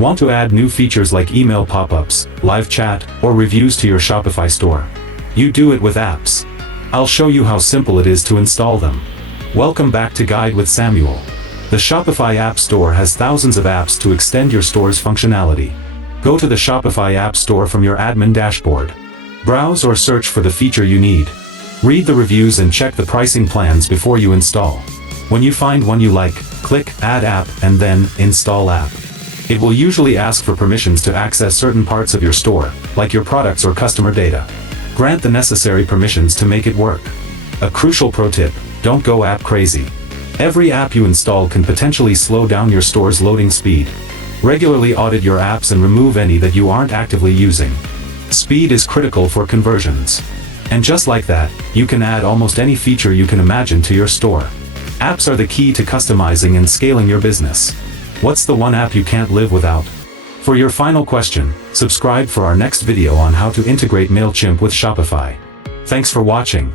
Want to add new features like email pop-ups, live chat, or reviews to your Shopify store? You do it with apps. I'll show you how simple it is to install them. Welcome back to Guide with Samuel. The Shopify App Store has thousands of apps to extend your store's functionality. Go to the Shopify App Store from your admin dashboard. Browse or search for the feature you need. Read the reviews and check the pricing plans before you install. When you find one you like, click Add App and then Install App. It will usually ask for permissions to access certain parts of your store, like your products or customer data. Grant the necessary permissions to make it work. A crucial pro tip: don't go app crazy. Every app you install can potentially slow down your store's loading speed. Regularly audit your apps and remove any that you aren't actively using. Speed is critical for conversions. And just like that, you can add almost any feature you can imagine to your store. Apps are the key to customizing and scaling your business. What's the one app you can't live without? For your final question, subscribe for our next video on how to integrate MailChimp with Shopify. Thanks for watching.